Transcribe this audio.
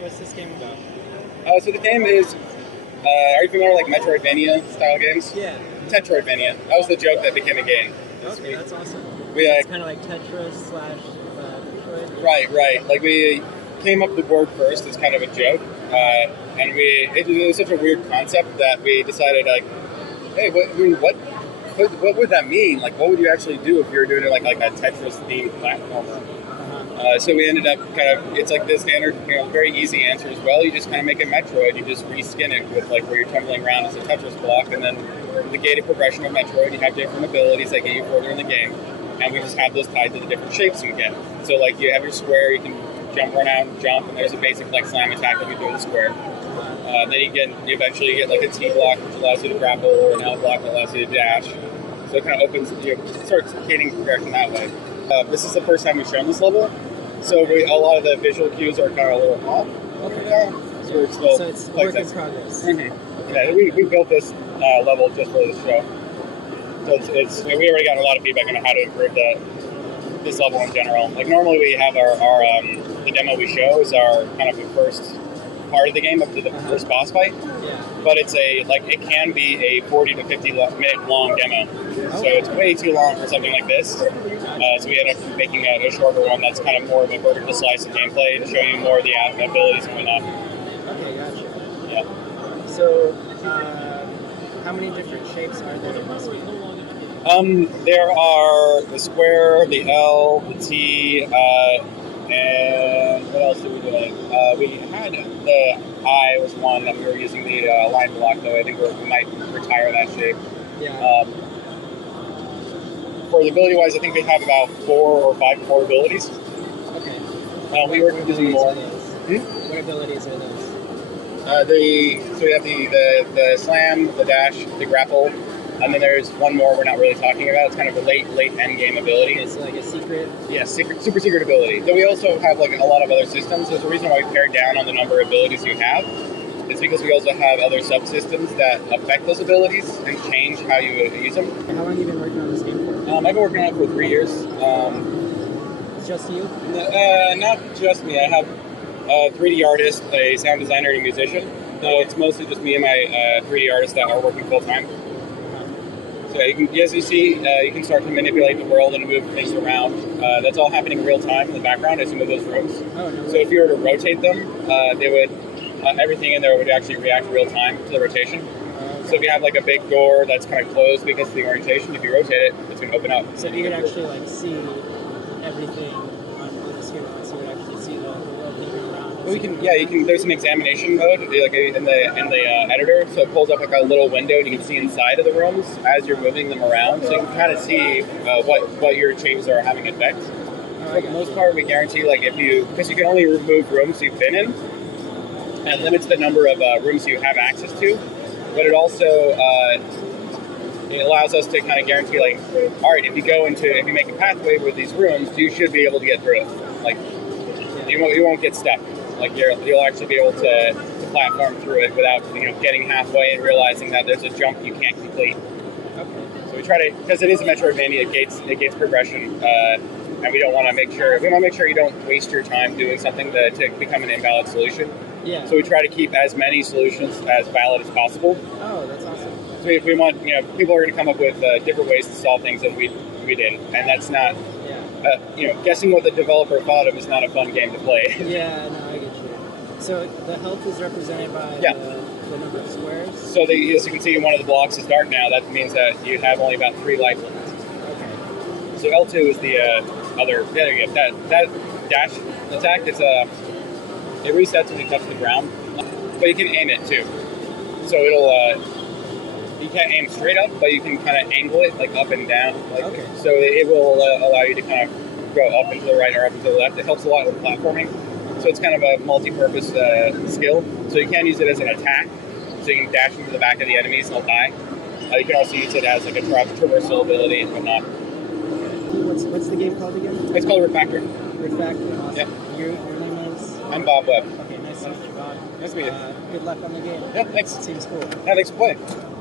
what's this game about? So the game is, are you familiar with like Metroidvania style games? Yeah. Tetroidvania. That was the joke that became a game. Okay, that's awesome. It's kind of like Tetris slash Metroid. Right. Like we came up with the word first as kind of a joke, and it was such a weird concept that we decided like, hey, what would that mean? Like, what would you actually do if you were doing it like a Tetris themed platformer? So we ended up it's like the standard, very easy answer as well. You just kind of make a Metroid. You just reskin it with like where you're tumbling around as a Tetris block, and then the gated progression of Metroid, you have different abilities that get you further in the game, and we just have those tied to the different shapes you get. So like you have your square, you can run out, jump, and there's a basic like slam attack that you do with the square. Then you eventually get like a T block, which allows you to grapple, or an L block that allows you to dash. So it kind of opens, starts gating progression that way. This is the first time we've shown this level, so a lot of the visual cues are kind of a little off. Okay. So we're still so it's work in progress. Mm-hmm. Yeah, we built this level just for this show. So we already got a lot of feedback on how to improve this level in general. Like normally we have our the demo we show is our kind of the first part of the game up to the first boss fight. Yeah. But it can be a 40 to 50 minute long demo. So it's way too long for something like this. So we ended up making a shorter one that's kind of more of a vertical slice of gameplay to show you more of the abilities and whatnot. Okay, gotcha. Yeah. So, how many different shapes are there? There are the square, the L, the T, and what else did we do? We had the I was one that we were using the line block, though I think we might retire that shape. Yeah. For the ability-wise, I think we have about 4 or 5 core abilities. Okay. We were using more. What abilities are those? So we have the slam, the dash, the grapple, and then there's one more we're not really talking about. It's kind of a late end game ability. It's like a secret. Yeah, super secret ability. Though we also have like a lot of other systems. There's a reason why we pared down on the number of abilities you have. It's because we also have other subsystems that affect those abilities and change how you use them. How long have you been working on this game for? I've been working on it for 3 years. It's just you? Not just me. I have a 3D artist, a sound designer, and a musician. So it's mostly just me and my 3D artist that are working full time. So as you see, you can start to manipulate the world and move things around. That's all happening real time in the background as you move those rooms. Oh, no. So if you were to rotate them, they would everything in there would actually react real time to the rotation. So if you have like a big door that's kind of closed because of the orientation, if you rotate it, it's going to open up. So you could actually like see everything on the screen, so you would actually see the world moving around. Well, you can. There's an examination mode like in the editor, so it pulls up like a little window, and you can see inside of the rooms as you're moving them around. So you can kind of see what your changes are having effect. For the most part, we guarantee because you can only remove rooms you've been in, and limits the number of rooms you have access to. But it also it allows us to kind of guarantee all right, if you make a pathway with these rooms, you should be able to get through it. You won't get stuck. You'll actually be able to platform through it without getting halfway and realizing that there's a jump you can't complete. Okay. So we try to, because it is a Metroidvania, it gates progression, and we want to make sure you don't waste your time doing something to become an invalid solution. Yeah. So we try to keep as many solutions as valid as possible. Oh, that's awesome. So if we want, people are going to come up with different ways to solve things than we did, and that's not. Guessing what the developer thought of is not a fun game to play. Yeah, no, I get you. So the health is represented by the number of squares? So as you can see, one of the blocks is dark now. That means that you have only about 3 life left. Okay. So L2 is the other. There you go. That dash attack is it resets when you touch the ground, but you can aim it too. So you can't aim straight up, but you can kind of angle it up and down. So it will allow you to kind of go up and to the right or up and to the left. It helps a lot with platforming. So it's kind of a multi-purpose skill. So you can use it as an attack. So you can dash into the back of the enemies and they'll die. You can also use it as a traversal ability and whatnot. What's the game called again? It's called Refactor. Refactor, awesome. Yeah. Your name is? I'm Bob Webb. Okay, nice to meet you, Bob. Nice to meet you. Good luck on the game. Yeah, thanks. Seems cool. Yeah, thanks for playing.